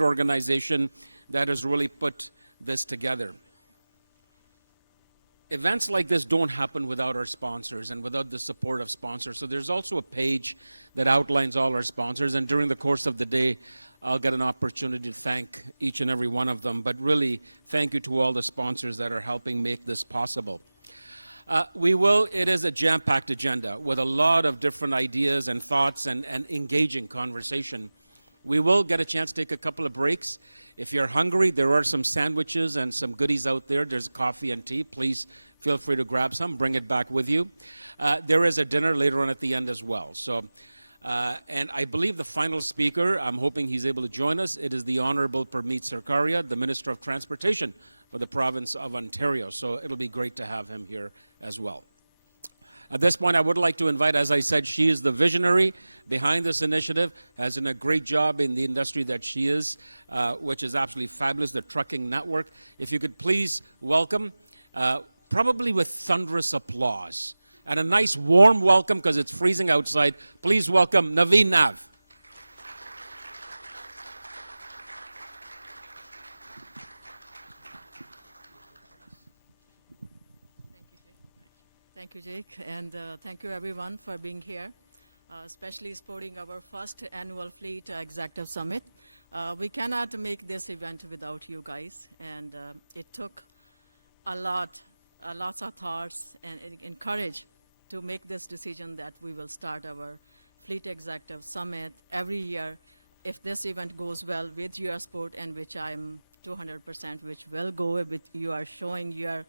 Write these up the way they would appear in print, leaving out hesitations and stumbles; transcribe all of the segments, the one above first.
organization that has really put this together. Events like this don't happen without our sponsors and without the support of sponsors. So there's also a page that outlines all our sponsors, and during the course of the day, I'll get an opportunity to thank each and every one of them. But really, thank you to all the sponsors that are helping make this possible. It is a jam-packed agenda with a lot of different ideas and thoughts and engaging conversation. We will get a chance to take a couple of breaks. If you're hungry, there are some sandwiches and some goodies out there. There's coffee and tea. Please feel free to grab some, bring it back with you. There is a dinner later on at the end as well. And I believe the final speaker, I'm hoping he's able to join us. It is the Honorable Parmeet Sarkaria, the Minister of Transportation for the province of Ontario. So it'll be great to have him here as well. At this point, I would like to invite, as I said, she is the visionary behind this initiative, has done a great job in the industry that she is, which is absolutely fabulous, the trucking network. If you could please welcome, probably with thunderous applause, and a nice warm welcome because it's freezing outside, please welcome Naveen Nav. Thank you, Jake, and thank you everyone for being here, especially supporting our first annual Fleet Executive Summit. We cannot make this event without you guys, and it took lots of thoughts and courage to make this decision that we will start our Fleet Executive Summit every year. If this event goes well with your support, and which I'm 200% which will go, with you are showing your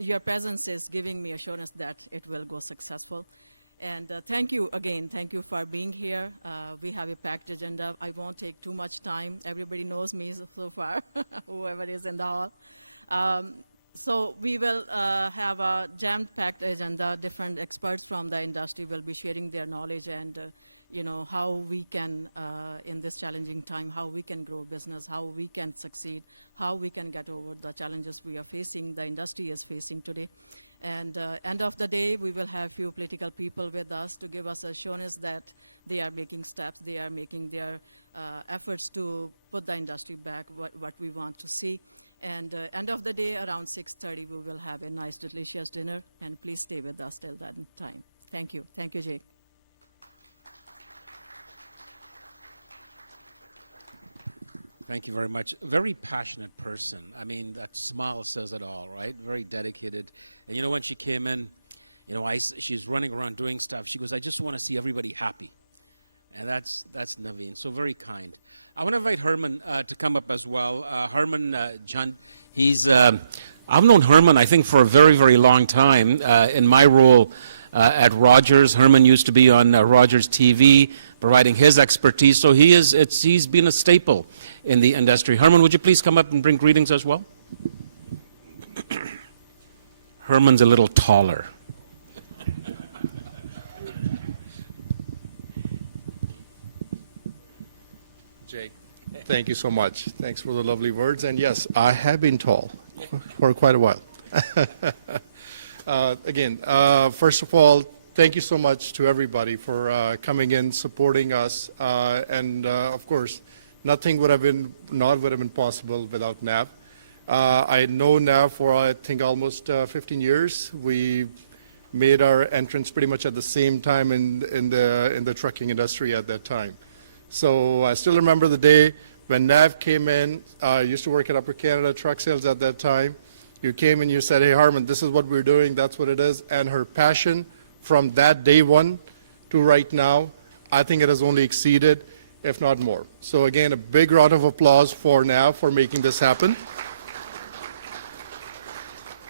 your presence is giving me assurance that it will go successful. And thank you again. Thank you for being here. We have a packed agenda. I won't take too much time. Everybody knows me so far, whoever is in the hall. So we will have a jam-packed agenda. Different experts from the industry will be sharing their knowledge and how we can, in this challenging time, how we can grow business, how we can succeed, how we can get over the challenges we are facing, the industry is facing today. And end of the day, we will have few political people with us to give us assurance that they are making steps, they are making their efforts to put the industry back what we want to see. And end of the day, around 6:30, we will have a nice, delicious dinner. And please stay with us till that time. Thank you. Thank you, Jake. Thank you very much. A very passionate person. I mean, that smile says it all, right? Very dedicated. And when she came in, she's running around doing stuff. She goes, I just want to see everybody happy. And that's Naveen, so very kind. I want to invite Herman to come up as well. Herman, John, I've known Herman, I think, for a very, very long time. In my role at Rogers, Herman used to be on Rogers TV, providing his expertise. So he's been a staple in the industry. Herman, would you please come up and bring greetings as well? Herman's a little taller. Thank you so much. Thanks for the lovely words. And yes, I have been tall for quite a while. Again, first of all, thank you so much to everybody for coming in, supporting us. And of course, nothing would have been possible without NAV. I know NAV for, I think, almost 15 years. We made our entrance pretty much at the same time in the trucking industry at that time. So I still remember the day when NAV came in. I used to work at Upper Canada Truck Sales at that time. You came and you said, hey, Harman, this is what we're doing. That's what it is. And her passion from that day one to right now, I think it has only exceeded, if not more. So again, a big round of applause for NAV for making this happen.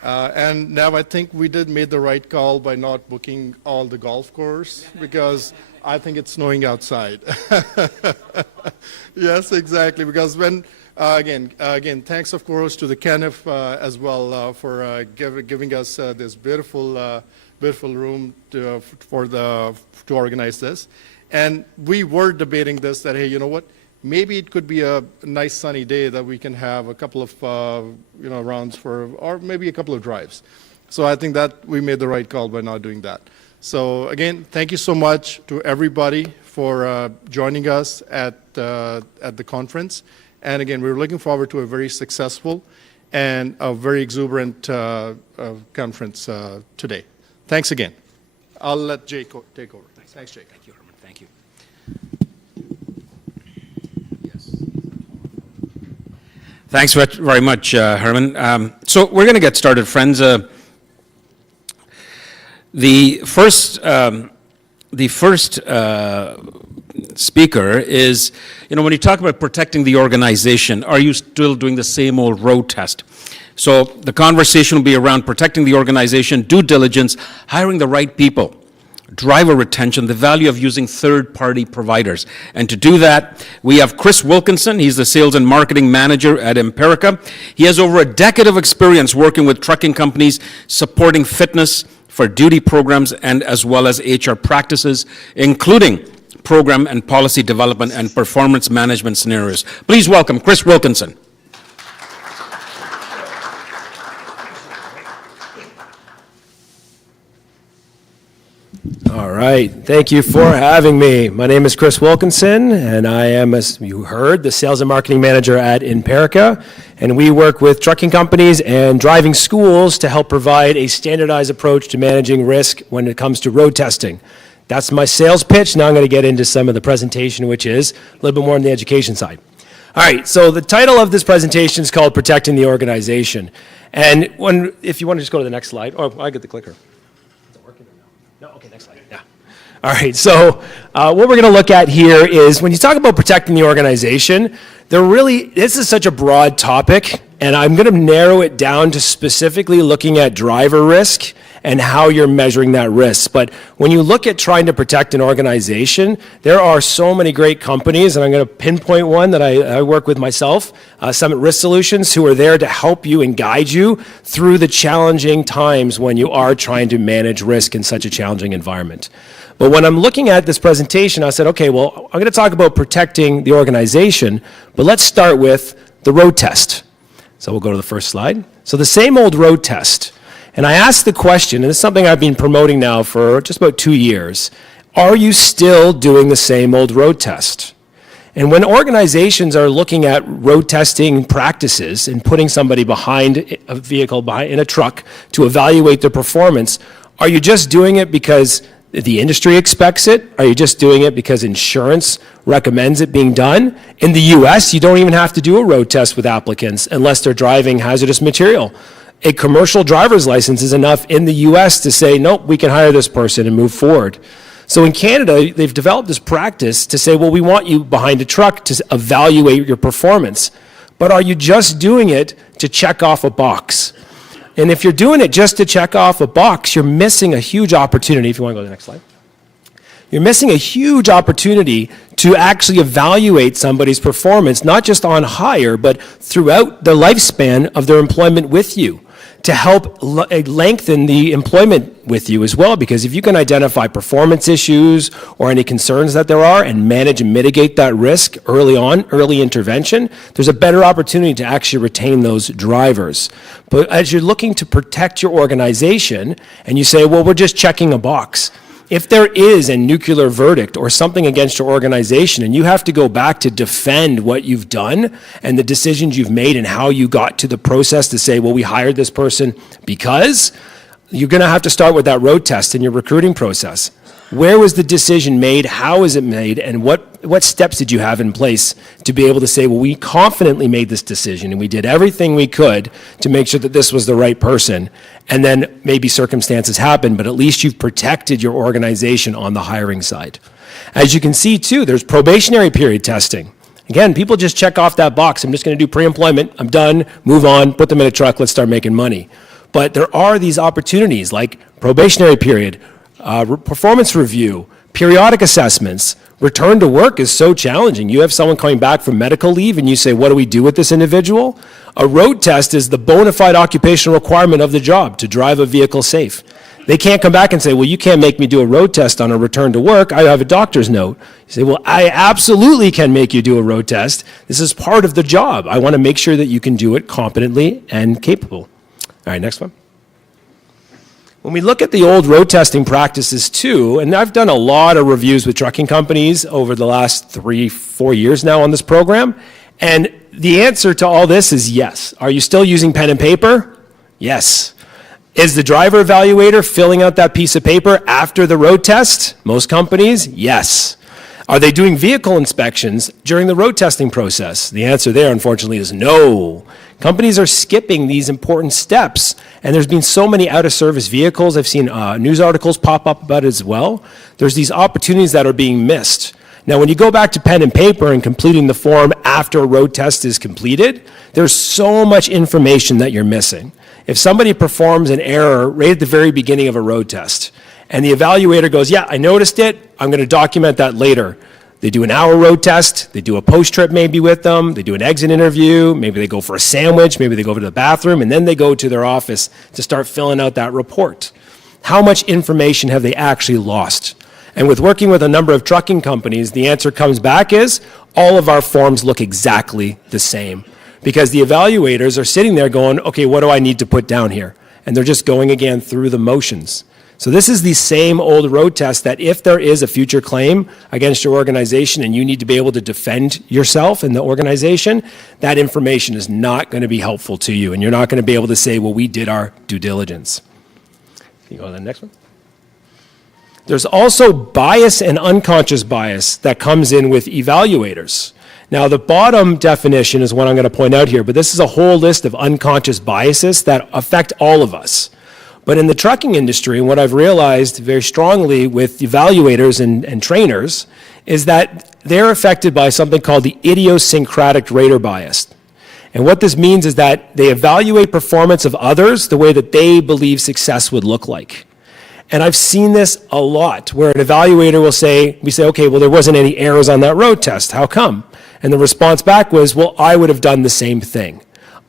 And NAV, I think we made the right call by not booking all the golf course, because I think it's snowing outside. Yes, exactly. Because when, again, thanks of course to the Kenneth as well for giving us this beautiful room to organize this. And we were debating this, that hey, you know what? Maybe it could be a nice sunny day that we can have a couple of rounds or maybe a couple of drives. So I think that we made the right call by not doing that. So again, thank you so much to everybody for joining us at the conference. And again, we're looking forward to a very successful and a very exuberant conference today. Thanks again. I'll let Jake take over. Thanks, Jake. Thank you, Herman. Thank you. Thanks very much, Herman. So we're going to get started, friends. The first speaker is, when you talk about protecting the organization, are you still doing the same old road test? So the conversation will be around protecting the organization, due diligence, hiring the right people, driver retention, the value of using third-party providers. And to do that, we have Chris Wilkinson. He's the Sales and Marketing Manager at Empirica. He has over a decade of experience working with trucking companies, supporting fitness for duty programs, and as well as HR practices, including program and policy development and performance management scenarios. Please welcome Chris Wilkinson. All right, thank you for having me. My name is Chris Wilkinson, and I am, as you heard, the Sales and Marketing Manager at Empirica, and we work with trucking companies and driving schools to help provide a standardized approach to managing risk when it comes to road testing. That's my sales pitch. Now I'm going to get into some of the presentation, which is a little bit more on the education side. All right, so the title of this presentation is called Protecting the Organization. And if you want to just go to the next slide. Oh, I get the clicker. No, okay, next slide. Yeah. All right, so what we're going to look at here is when you talk about protecting the organization, this is such a broad topic, and I'm going to narrow it down to specifically looking at driver risk and how you're measuring that risk. But when you look at trying to protect an organization, there are so many great companies, and I'm going to pinpoint one that I work with myself, Summit Risk Solutions, who are there to help you and guide you through the challenging times when you are trying to manage risk in such a challenging environment. But when I'm looking at this presentation, I said, okay, well, I'm going to talk about protecting the organization, but let's start with the road test. So we'll go to the first slide. So the same old road test. And I asked the question, and it's something I've been promoting now for just about 2 years, are you still doing the same old road test? And when organizations are looking at road testing practices and putting somebody behind a vehicle, in a truck, to evaluate their performance, are you just doing it because the industry expects it? Are you just doing it because insurance recommends it being done? In the US, you don't even have to do a road test with applicants unless they're driving hazardous material. A commercial driver's license is enough in the US to say, nope, we can hire this person and move forward. So in Canada, they've developed this practice to say, well, we want you behind a truck to evaluate your performance. But are you just doing it to check off a box? And if you're doing it just to check off a box, you're missing a huge opportunity. If you want to go to the next slide. You're missing a huge opportunity to actually evaluate somebody's performance, not just on hire, but throughout the lifespan of their employment with you, to help lengthen the employment with you as well. Because if you can identify performance issues or any concerns that there are and manage and mitigate that risk early on, early intervention, there's a better opportunity to actually retain those drivers. But as you're looking to protect your organization and you say, well, we're just checking a box, if there is a nuclear verdict or something against your organization and you have to go back to defend what you've done and the decisions you've made and how you got to the process to say, well, we hired this person because, you're going to have to start with that road test in your recruiting process. Where was the decision made? How is it made? And what steps did you have in place to be able to say, well, we confidently made this decision and we did everything we could to make sure that this was the right person. And then maybe circumstances happen, but at least you've protected your organization on the hiring side. As you can see too, there's probationary period testing. Again, people just check off that box. I'm just going to do pre-employment. I'm done. Move on. Put them in a truck. Let's start making money. But there are these opportunities like probationary period, performance review, periodic assessments. Return to work is so challenging. You have someone coming back from medical leave and you say, what do we do with this individual? A road test is the bona fide occupational requirement of the job to drive a vehicle safe. They can't come back and say, well, you can't make me do a road test on a return to work. I have a doctor's note. You say, well, I absolutely can make you do a road test. This is part of the job. I want to make sure that you can do it competently and capable. All right, next one. When we look at the old road testing practices too, and I've done a lot of reviews with trucking companies over the last 3-4 years now on this program, and the answer to all this is yes. Are you still using pen and paper? Yes. Is the driver evaluator filling out that piece of paper after the road test? Most companies, yes. Are they doing vehicle inspections during the road testing process? The answer there, unfortunately, is no. Companies are skipping these important steps, and there's been so many out-of-service vehicles. I've seen news articles pop up about it as well. There's these opportunities that are being missed. Now, when you go back to pen and paper and completing the form after a road test is completed, there's so much information that you're missing. If somebody performs an error right at the very beginning of a road test, and the evaluator goes, yeah, I noticed it, I'm going to document that later. They do an hour road test, they do a post-trip maybe with them, they do an exit interview, maybe they go for a sandwich, maybe they go to the bathroom, and then they go to their office to start filling out that report. How much information have they actually lost? And with working with a number of trucking companies, the answer comes back is, all of our forms look exactly the same. Because the evaluators are sitting there going, okay, what do I need to put down here? And they're just going again through the motions. So this is the same old road test that if there is a future claim against your organization and you need to be able to defend yourself and the organization, that information is not going to be helpful to you. And you're not going to be able to say, well, we did our due diligence. Can you go to the next one? There's also bias and unconscious bias that comes in with evaluators. Now, the bottom definition is what I'm going to point out here, but this is a whole list of unconscious biases that affect all of us. But in the trucking industry, what I've realized very strongly with evaluators and trainers is that they're affected by something called the idiosyncratic rater bias. And what this means is that they evaluate performance of others the way that they believe success would look like. And I've seen this a lot, where an evaluator will say, we say, okay, well, there wasn't any errors on that road test. How come? And the response back was, well, I would have done the same thing.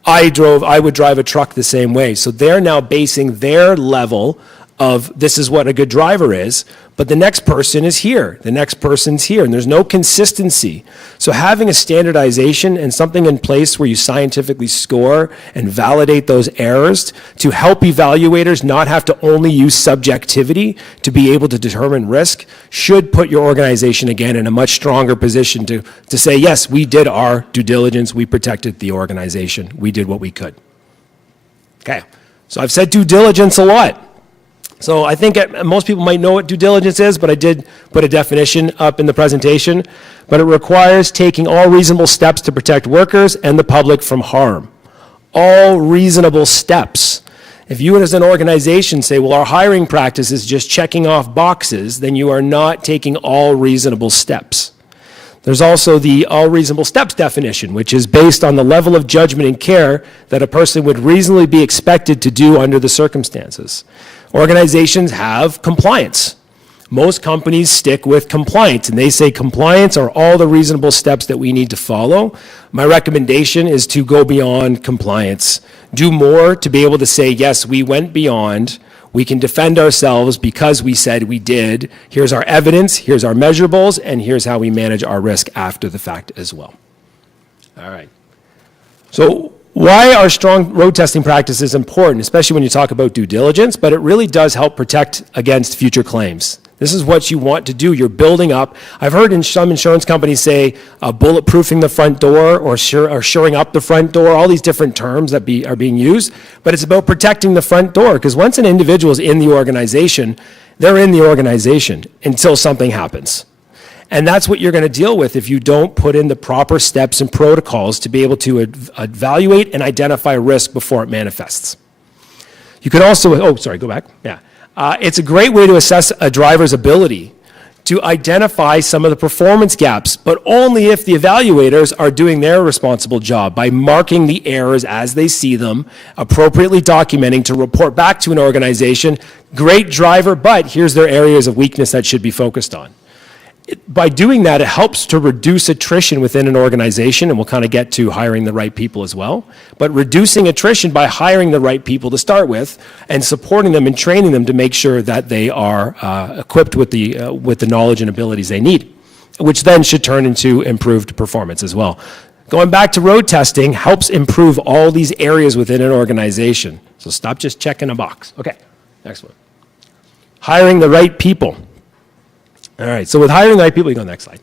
I would drive a truck the same way. So they're now basing their level of this is what a good driver is, but the next person is here, the next person's here, and there's no consistency. So having a standardization and something in place where you scientifically score and validate those errors to help evaluators not have to only use subjectivity to be able to determine risk should put your organization again in a much stronger position to say, yes, we did our due diligence, we protected the organization, we did what we could. Okay, so I've said due diligence a lot. So I think most people might know what due diligence is, but I did put a definition up in the presentation. But it requires taking all reasonable steps to protect workers and the public from harm. All reasonable steps. If you as an organization say, well, our hiring practice is just checking off boxes, then you are not taking all reasonable steps. There's also the all reasonable steps definition, which is based on the level of judgment and care that a person would reasonably be expected to do under the circumstances. Organizations have compliance. Most companies stick with compliance, and they say compliance are all the reasonable steps that we need to follow. My recommendation is to go beyond compliance. Do more to be able to say, yes, we went beyond. We can defend ourselves because we said we did. Here's our evidence, here's our measurables, and here's how we manage our risk after the fact as well. All right. So why are strong road testing practices important, especially when you talk about due diligence? But it really does help protect against future claims. This is what you want to do. You're building up. I've heard in some insurance companies say bulletproofing the front door or shoring up the front door, all these different terms that are being used. But it's about protecting the front door, because once an individual is in the organization, they're in the organization until something happens. And that's what you're going to deal with if you don't put in the proper steps and protocols to be able to evaluate and identify risk before it manifests. You can also, go back. Yeah. It's a great way to assess a driver's ability to identify some of the performance gaps, but only if the evaluators are doing their responsible job by marking the errors as they see them, appropriately documenting to report back to an organization, great driver, but here's their areas of weakness that should be focused on. By doing that, it helps to reduce attrition within an organization, and we'll kind of get to hiring the right people as well. But reducing attrition by hiring the right people to start with and supporting them and training them to make sure that they are equipped with the knowledge and abilities they need, which then should turn into improved performance as well. Going back to road testing helps improve all these areas within an organization. So stop just checking a box. Okay. Next one. Hiring the right people. All right, so with hiring the right people, you go next slide.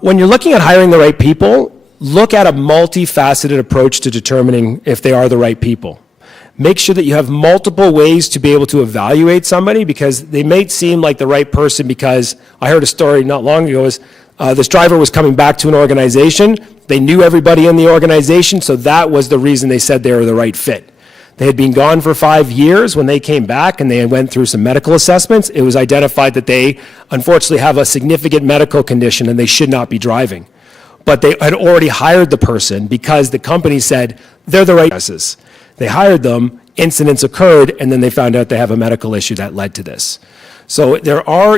When you're looking at hiring the right people, look at a multifaceted approach to determining if they are the right people. Make sure that you have multiple ways to be able to evaluate somebody, because they may seem like the right person because I heard a story not long ago is this driver was coming back to an organization. They knew everybody in the organization, so that was the reason they said they were the right fit. They had been gone for 5 years. When they came back and they went through some medical assessments, it was identified that they unfortunately have a significant medical condition and they should not be driving. But they had already hired the person because the company said they're the right nurses. They hired them, incidents occurred, and then they found out they have a medical issue that led to this. So there are